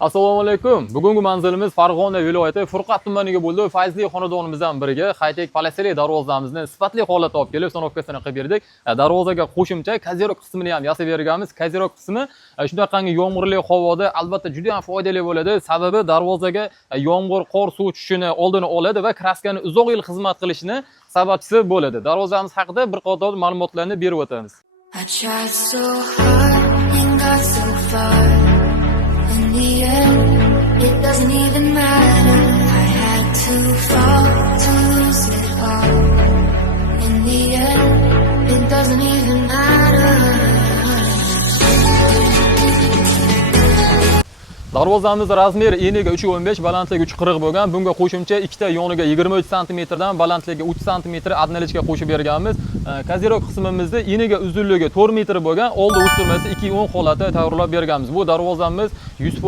Assalomu alaykum. Bugungi manzilimiz Farg'ona viloyati Furqat tumaniga bo'ldi. Fayzli xonadonimizdan biriga high-tech polosali darvozamizni sifatli holatda olib kelib, stanovkasini qilib berdik. Darvozaga qo'shimcha kozirok qismini ham yasab berganmiz. Kozirok qismi shunaqangi yomg'irli havoda albatta juda ham foydali bo'ladi. Sababi darvozaga yomg'ir, qor suv tushishini oldini oladi va kraskani uzoq yil xizmat qilishini sababchisi bo'ladi. Darvozamiz haqida bir qator ma'lumotlarni berib o'tamiz. I tried so hard and got so far. In the end, it doesn't even matter. I had to fall to lose it all. In the end, it doesn't even matter. Darvozamiz razmeri eniga 3.15, balandligi 3.40 bo'lgan. Bunga qo'shimcha ikkita yoniga 23 sm dan balandligi 3 sm adnalichka qo'shib berganmiz. Kozirok qismimizda eniga uzunligi 4 metr bo'lgan, oldi ustunmasi 2.10 holatda tayyorlab berganmiz. Bu darvozamiz 100